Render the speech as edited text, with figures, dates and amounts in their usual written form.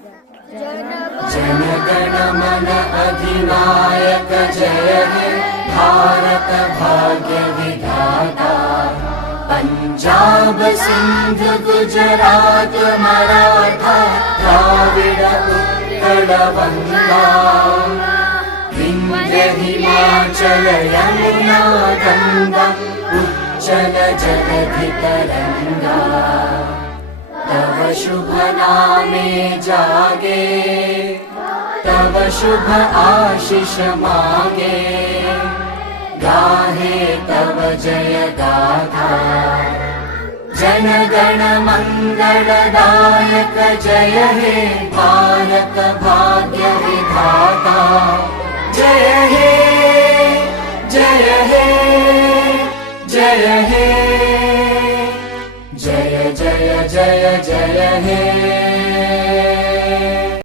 जन गण मन अधिनायक जय हे भारत भाग्य विधाता। पंजाब सिंध गुजरात मराठा द्राविड़ उत्कल बंगा। विंध्य हिमाचल यमुना गंगा उच्चल जलधि तरंगा। तव शुभ नामे जागे तव शुभ आशीष मागे। गाहे तव जय गाथा जन गण मंगलदायक जय हे भारत भाग्य विधाता। जय हे जय हे जय हे जय जय जय जय हे।